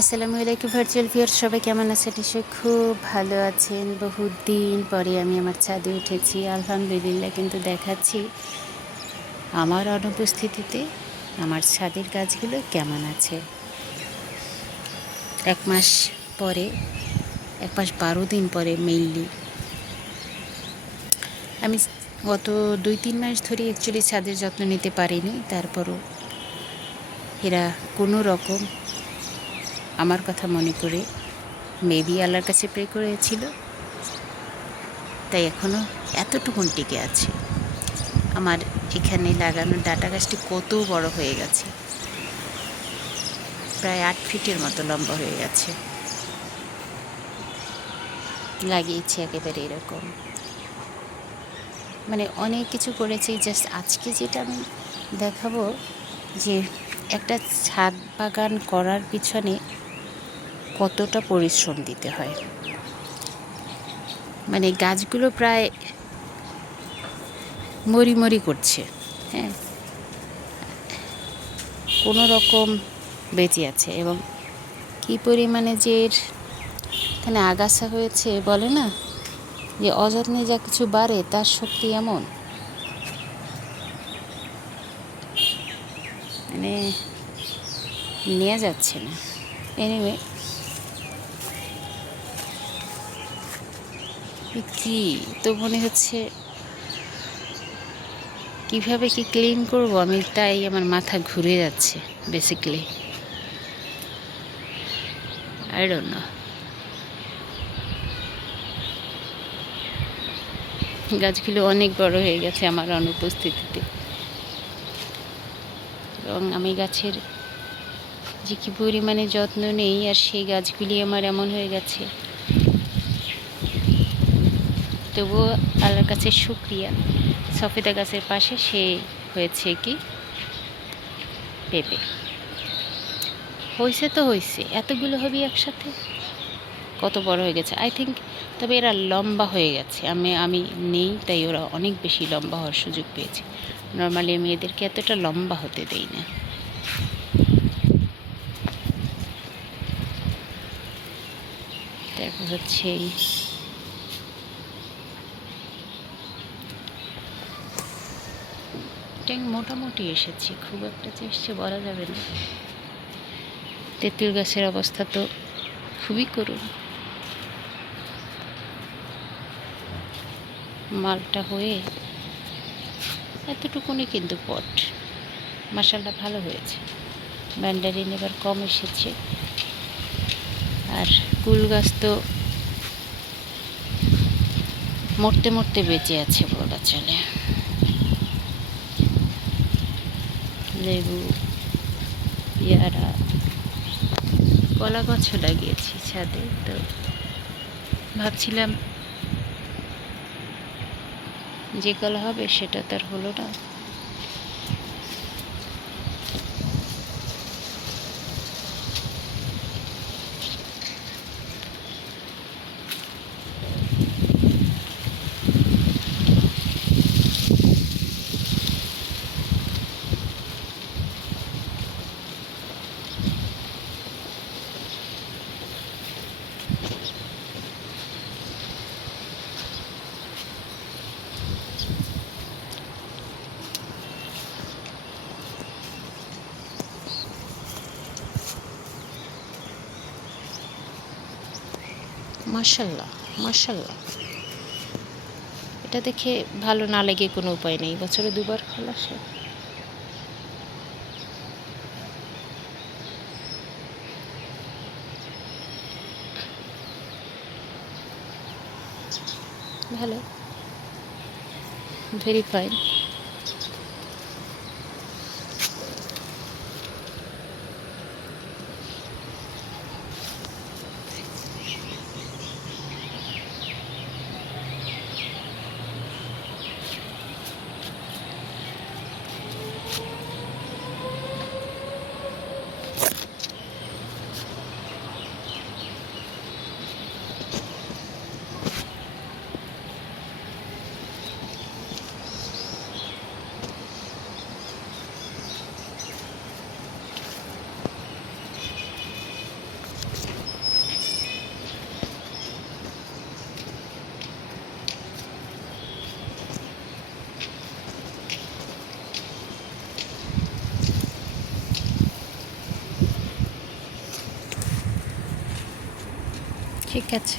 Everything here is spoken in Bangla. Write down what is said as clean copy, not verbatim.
আসসালামু আলাইকুম ভার্চুয়াল ভিউয়ার, সবাই কেমন আছেন? নিশ্চয়ই খুব ভালো আছেন। বহুদিন পরে আমি আমার ছাদে উঠেছি, আলহামদুলিল্লাহ। কিন্তু দেখাচ্ছি আমার অনুপস্থিতিতে আমার ছাদের গাছগুলো কেমন আছে। এক মাস পরে, 1 মাস 12 দিন পরে মেইনলি আমি গত 2-3 মাস ধরে অ্যাকচুয়ালি ছাদের যত্ন নিতে পারিনি। তারপরও এরা কোনো রকম আমার কথা মনে করে মেবি আল্লাহর কাছে প্রে করেছিল, তাই এখনও এতটুকুন টিকে আছে। আমার এখানে লাগানো ডাটা গাছটি কত বড় হয়ে গেছে, প্রায় 8 ফিটের মতো লম্বা হয়ে গেছে। লাগিয়েছি একেবারে এরকম, মানে অনেক কিছু করেছি। জাস্ট আজকে যেটা আমি দেখাবো যে একটা ছাদ বাগান করার পিছনে কতটা পরিশ্রম দিতে হয়। মানে গাছগুলো প্রায় মরি করছে, হ্যাঁ, কোনো রকম বেঁচে আছে। এবং কী পরিমাণে যে এখানে আগাছা হয়েছে, বলে না যে অযত্নে যা কিছু বাড়ে তার শক্তি এমন, মানে নেওয়া যাচ্ছে না। এনিওয়ে, কী তো মনে হচ্ছে কীভাবে কি ক্লিন করব আমি, তাই আমার মাথা ঘুরে যাচ্ছে বেসিক্যালি। I don't know. গাছগুলো অনেক বড় হয়ে গেছে আমার অনুপস্থিতিতে, এবং আমি গাছের যে কী পরিমাণে যত্ন নেই, আর সেই গাছগুলি আমার এমন হয়ে গেছে। তবুও আল্লাহর কাছে শুকরিয়া, সফেদা গাছের পাশে সে হয়েছে কি পেঁপে হয়েছে। তো হয়েছে, এতগুলো হবে একসাথে, কত বড় হয়ে গেছে আই থিঙ্ক। তবে এরা লম্বা হয়ে গেছে, আমি নেই, তাই ওরা অনেক বেশি লম্বা হওয়ার সুযোগ পেয়েছে। নর্মালি আমি এদেরকে এতটা লম্বা হতে দেই না। তারপর হচ্ছে ট্যাং মোটামুটি এসেছে, খুব একটা চেষ্টা বলা যাবে না। তেঁতুল গাছের অবস্থা তো খুবই করুণ। মালটা হয়ে এতটুকুনি কিন্তু পট, মাশাআল্লাহ ভালো হয়েছে। ম্যান্ডারিন এবার কম এসেছে, আর কুল গাছ তো মরতে বেঁচে আছে বলা চলে। লেবু, পেয়ারা, কলা গাছও লাগিয়েছি ছাদে। তো ভাবছিলাম যে কলা হবে সেটা তার হলো না। মাশাল্লাহ, এটা দেখে ভালো না লেগে কোনো উপায় নেই। বছরে 2বার ফল আসে। ভালো, ভেরি ফাইন। ঠিক আছে।